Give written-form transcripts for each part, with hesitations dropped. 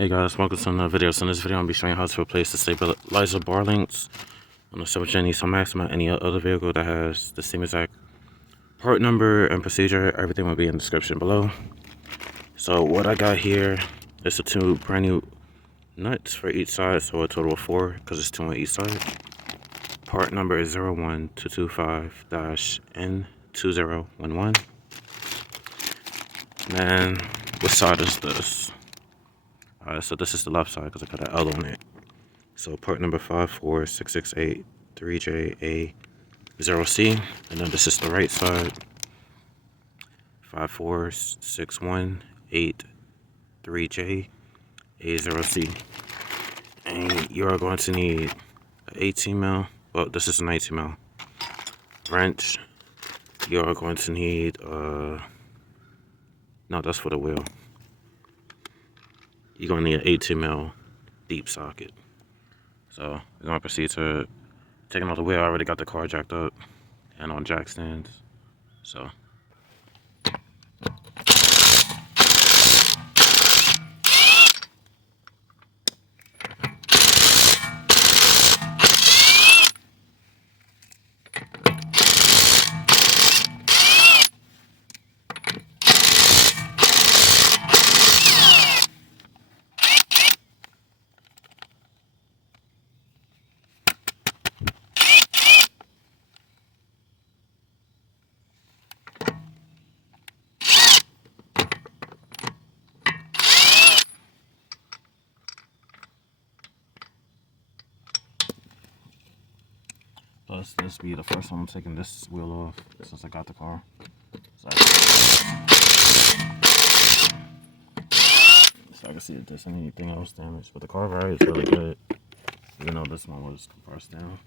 Hey guys, welcome to another video. So in this video, I'm going to be showing you how to replace the stabilizer bar links on the 7th gen Nissan Maxima. Any other vehicle that has the same exact part number and procedure, everything will be in the description below. So what I got here is the two brand new nuts for each side, so a total of 4 because it's 2 on each side. Part number is 01225-N2011. And what side is this? Alright, so this is the left side because I got an L on it. So part number 54668-3JA0C. And then this is the right side. 54618-3JA0C. And you are going to need an 18 mil. Well, this is a 19 mil wrench. You are going to need no, that's for the wheel. You're going to need an 18 mil deep socket. So we're going to proceed to taking out the wheel. I already got the car jacked up and on jack stands. So plus this be the first one I'm taking this wheel off since I got the car. So I can see if there's anything else damaged. But the car ride is really good, even though this one was compressed down.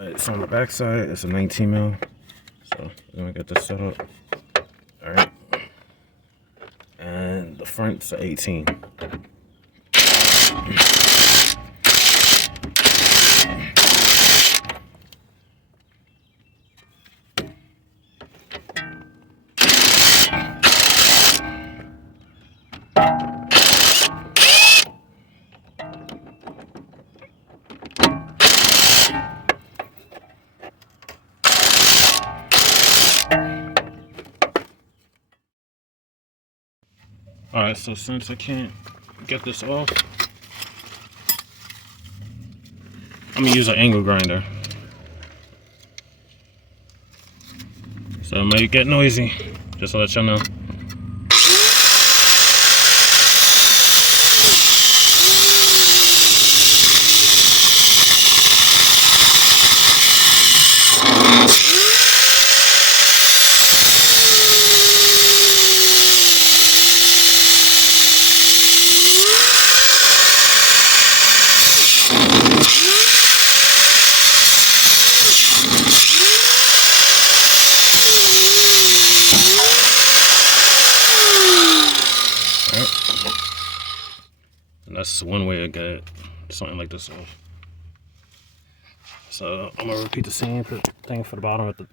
Alright, so on the back side it's a 19 mil. So we're gonna get this set up. Alright. And the front's a 18. Alright, so since I can't get this off, I'm gonna use an angle grinder. So it might get noisy, just to let y'all know. And that's one way to get something like this off. So I'm gonna repeat the same thing for the bottom. If the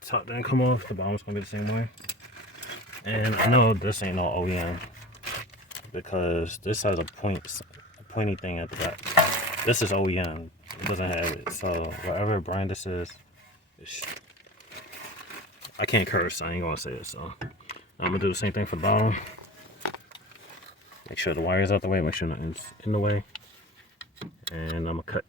top didn't come off, the bottom's gonna be the same way. And I know this ain't no OEM because this has a pointy thing at the back. This is OEM. It doesn't have it. So whatever brand this is, I can't curse. I ain't gonna say it. So I'm gonna do the same thing for the bottom. Make sure the wire's out the way, make sure nothing's in the way. And I'm gonna cut.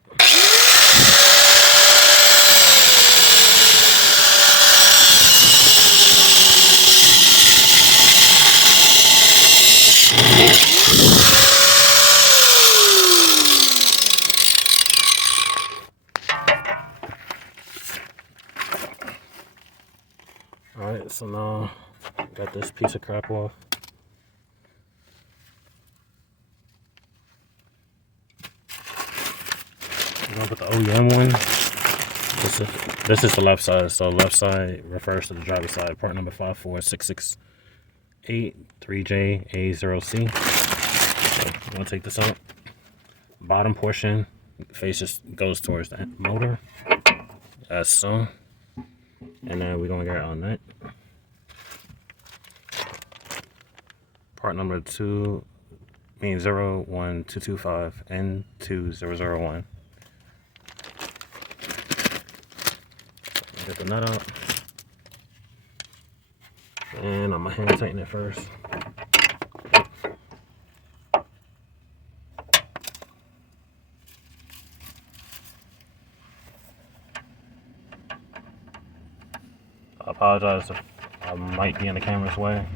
Alright, so now I got this piece of crap off. With the OEM one, this is the left side. So left side refers to the driver's side. Part number 54668-3JA0C. So I'm gonna take this out. Bottom portion face just goes towards the motor, as so. And then we're gonna get our nut. Part number 01225 N2001. Get the nut out. And I'm gonna hand tighten it first. I apologize if I might be in the camera's way.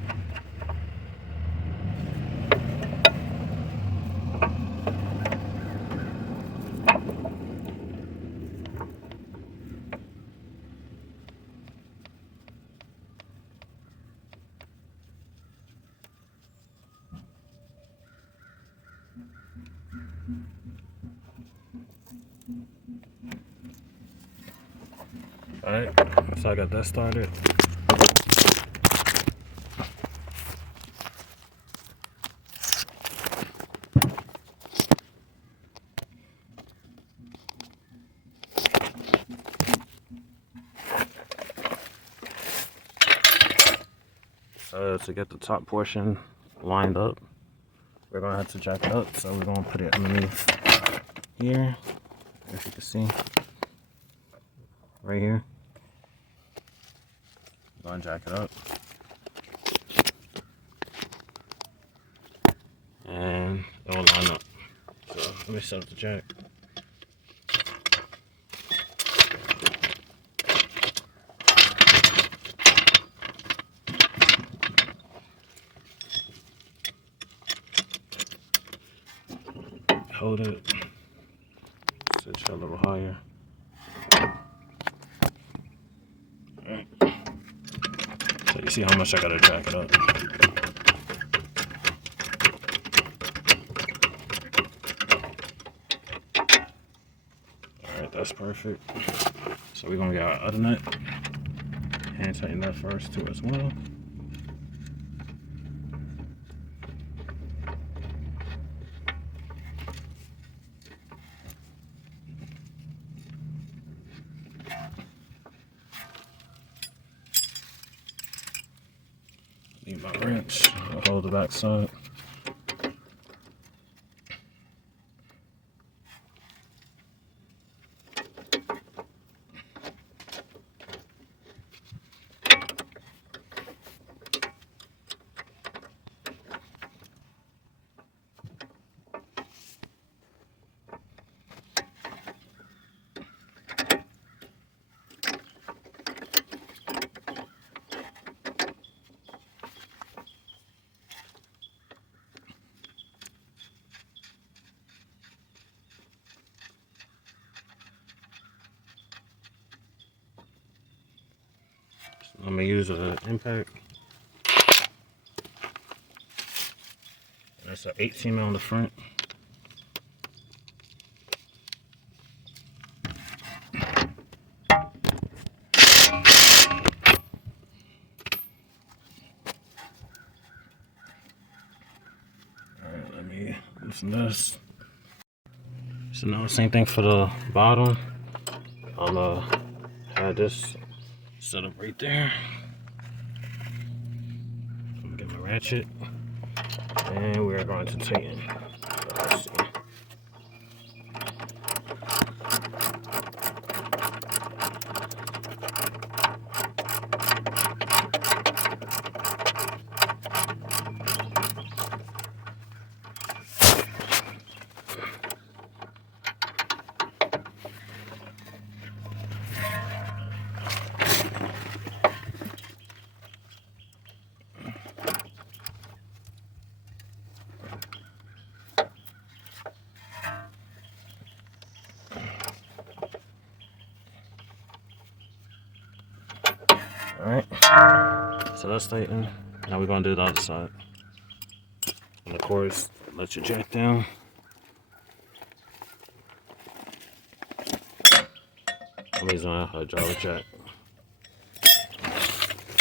Alright, so I got that started. To get the top portion lined up, we're gonna have to jack it up. So we're gonna put it underneath here, as you can see, right here. We're gonna jack it up, and it will line up. So let me set up the jack. Hold it, set it a little higher. Alright, so you see how much I gotta jack it up. Alright, that's perfect. So we're gonna get our other nut, hand tighten that first too as well. Need my wrench to hold the back side. I'm gonna use an impact. That's an 18 on the front. Alright, let me loosen this. So now same thing for the bottom. I'm gonna have this set up right there. I'm gonna get my ratchet, and we are going to tighten. Let's see. Alright, so that's tightened. Now we're going to do the other side. And of course, let your jack down. I'm using a hydraulic jack.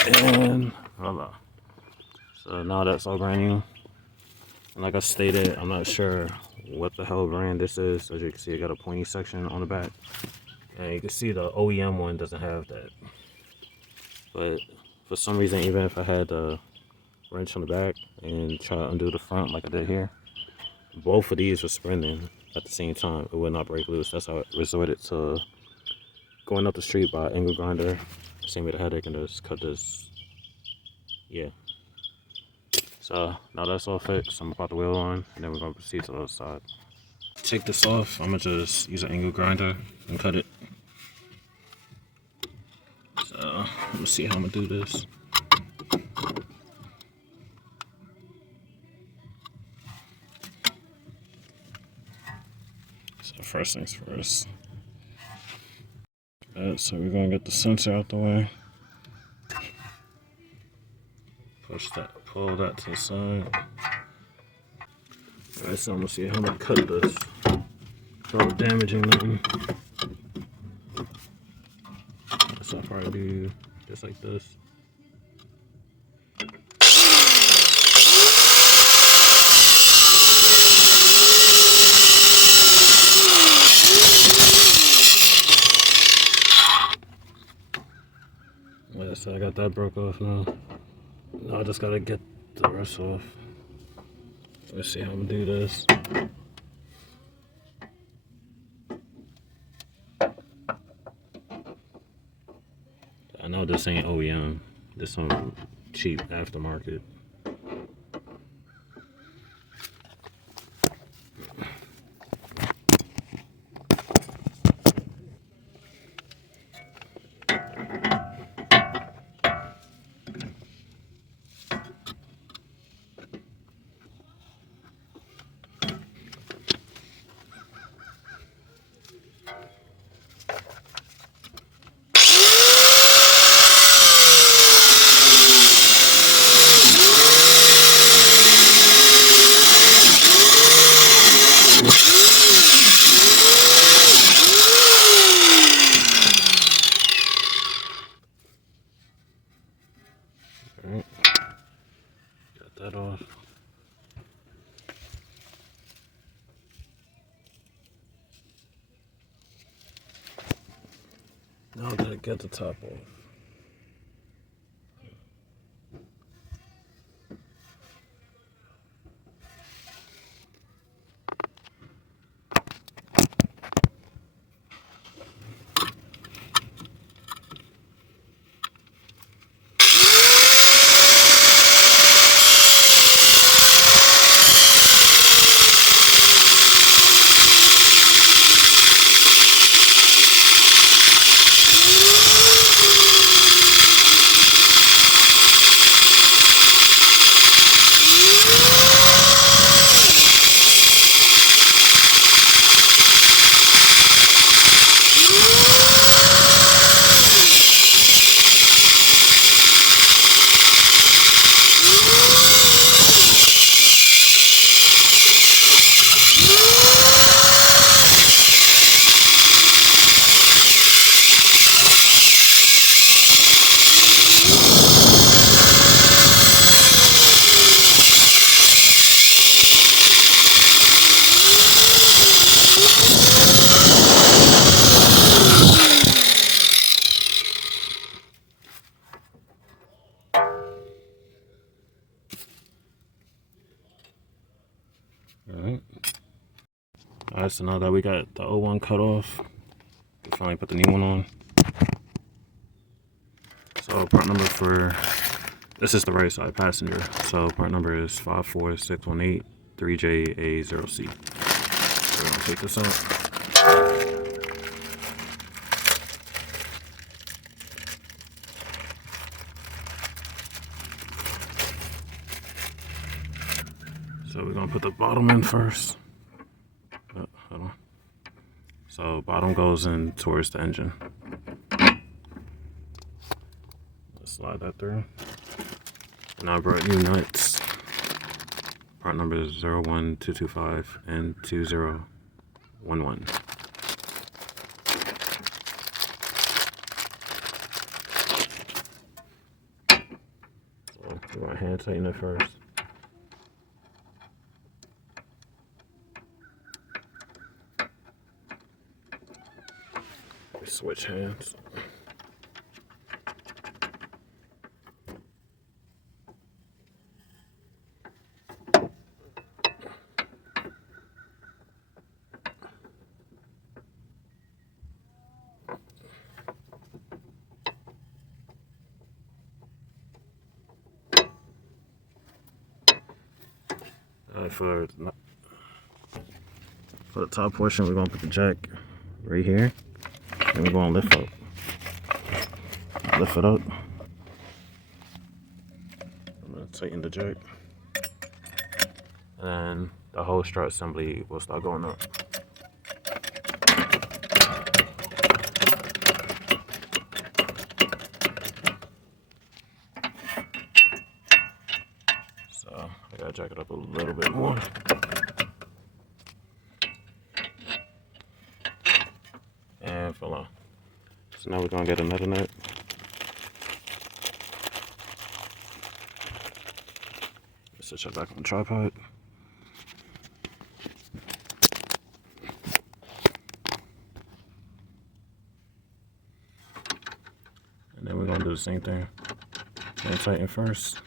And voila. So now that's all brand new. And like I stated, I'm not sure what the hell brand this is. As you can see, it got a pointy section on the back. And you can see the OEM one doesn't have that. But for some reason, even if I had a wrench on the back and try to undo the front like I did here, both of these were spinning at the same time. It would not break loose. That's how I resorted to going up the street by angle grinder. Same with the headache, and just cut this. Yeah. So now that's all fixed. I'm gonna put the wheel on, and then we're gonna proceed to the other side. Take this off. I'm gonna just use an angle grinder and cut it. So I'm gonna see how I'm gonna do this. So first things first. So we're gonna get the sensor out the way. Push that, pull that to the side. Alright, so I'm gonna see how I'm gonna cut this without damaging nothing. So I'll probably do just like this. Yeah, so I got that broke off now. Now I just gotta get the rest off. Let's see how I'm gonna do this. I know this ain't OEM. This some cheap aftermarket. Alright, got that off. Now I gotta get the top off. Alright, so now that we got the old one cut off, we finally put the new one on. So part number for, this is the right side passenger. So part number is 54618 3JA0C. So we're gonna take this out. So we're gonna put the bottom in first. Hold on. So bottom goes in towards the engine. Let's slide that through. And I brought new nuts. Part number is 01225 and 2011. So we're gonna hand tighten it first. Switch hands. Alright, for the top portion, we're gonna put the jack right here, and we're gonna lift up. Lift it up. I'm gonna tighten the jack, and then the whole strut assembly will start going up. So I gotta jack it up a little bit more. And voila. So now we're gonna get another nut. Let's set it back on the tripod. And then we're gonna do the same thing. Gonna tighten first.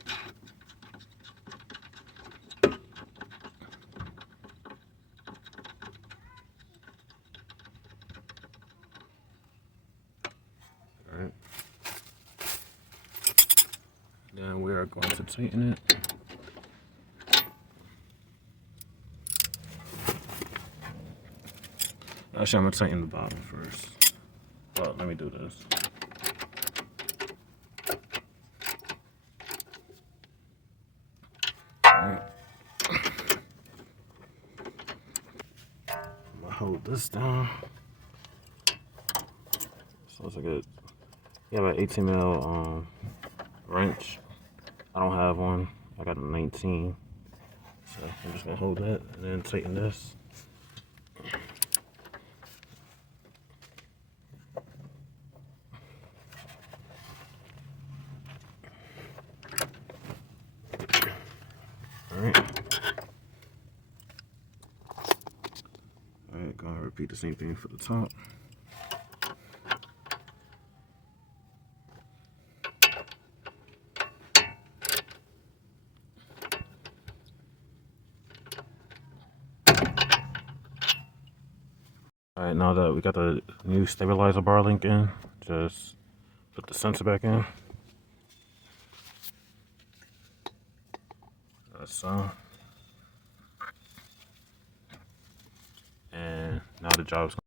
Alright. Then we are going to tighten it. Actually, I'm gonna tighten the bottom first. Well, let me do this. Alright. I'm gonna hold this down. So it's like a, an 18 mil wrench. I don't have one. I got a 19. So I'm just gonna hold that and then tighten this. Alright, gonna repeat the same thing for the top. Alright, now that we got the new stabilizer bar link in, just put the sensor back in. That's so. And now the job's